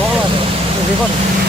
Mobile record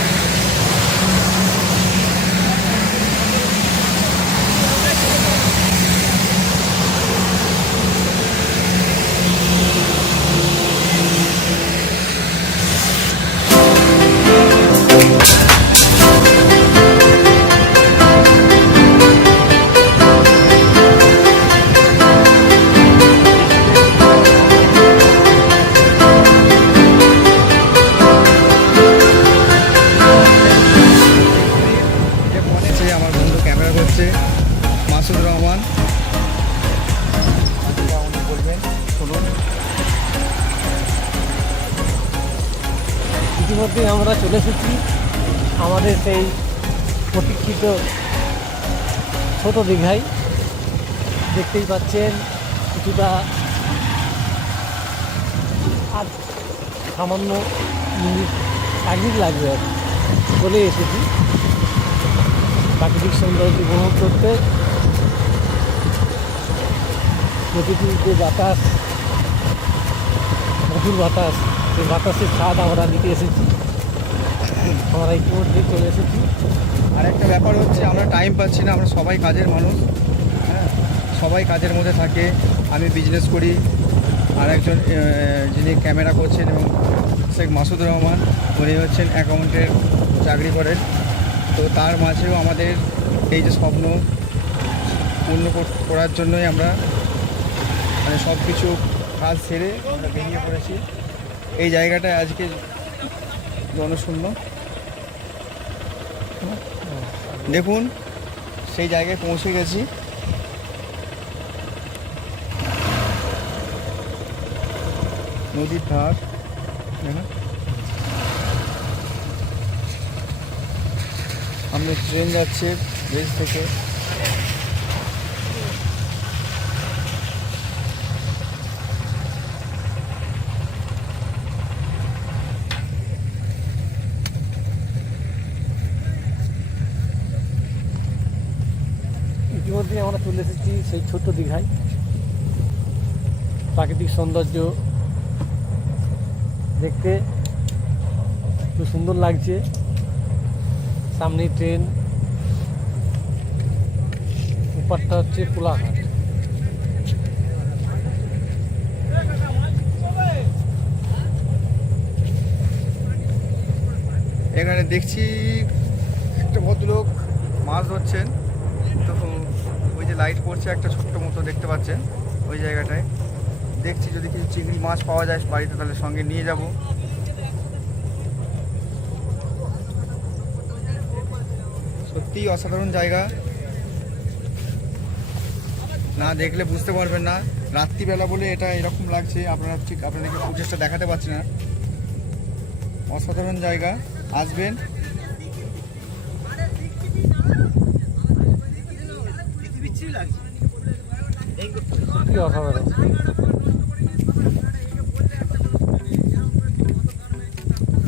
ইতিমধ্যে আমরা চলে এসেছি আমাদের সেই প্রতীক্ষিত ছোট দীঘায়। দেখতেই পাচ্ছেন কিছুটা আর সামান্য মিনিট লাগবে আর। চলে এসেছি। প্রাকৃতিক সৌন্দর্য উপভোগ করতে। প্রকৃতির যে বাতাস, প্রচুর বাতাস। সেই বাতাসের স্বাদ আমরা নিতে এসেছি। আমরা ইতিমধ্যে চলে এসেছি। আর একটা ব্যাপার হচ্ছে, আমরা টাইম পাচ্ছি না, আমরা সবাই কাজের মানুষ। হ্যাঁ সবাই কাজের মধ্যে থাকে। আমি বিজনেস করি, আর একজন যিনি ক্যামেরা করছেন এবং শেখ মাসুদ রহমান, উনি হচ্ছেন অ্যাকাউন্টের চাকরি করেন। তো তার মাঝেও আমাদের এই যে স্বপ্ন পূর্ণ করার জন্যই আমরা মানে সব কিছু কাজ সেরে আমরা বেরিয়ে পড়েছি। এই জায়গাটা আজকে জনশূন্য। দেখুন, সেই জায়গায় পৌঁছে গেছি। নদীর ধার সামনে ট্রেন যাচ্ছে ব্রিজ থেকে। ইতিমধ্যে আমরা চলে এসেছি সেই ছোট্ট দীঘায়। প্রাকৃতিক সৌন্দর্য দেখতে খুব সুন্দর লাগছে। সামনে ট্রেন। উপারটা হচ্ছে কোলাঘাট। এখানে দেখছি একটা ভদ্রলোক মাছ ধরছেন। তো ওই যে লাইট পড়ছে একটা ছোট্ট মতো, দেখতে পাচ্ছেন ওই জায়গাটায়। দেখছি যদি কিছু চিংড়ি মাছ পাওয়া যায় বাড়িতে, তাহলে সঙ্গে নিয়ে যাব। সত্যিই অসাধারণ জায়গা। না দেখলে বুঝতে পারবেন না। রাত্রিবেলা বলে এটা এরকম লাগছে, আপনারা ঠিক আপনাদেরকে ফুটেজটা দেখাতে পারছি না। অসাধারণ জায়গা। আসবেন। অসাধারণ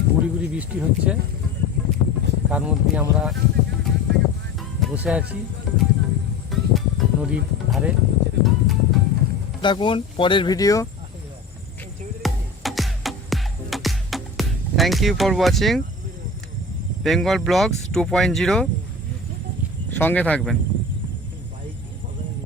গুড়ি গুড়ি বৃষ্টি হচ্ছে। তার মধ্যে আমরা বসে আছি নদীর ধারে। থাকুন পরের video thank you for watching Bengal blogs two point zero সঙ্গে থাকবেন।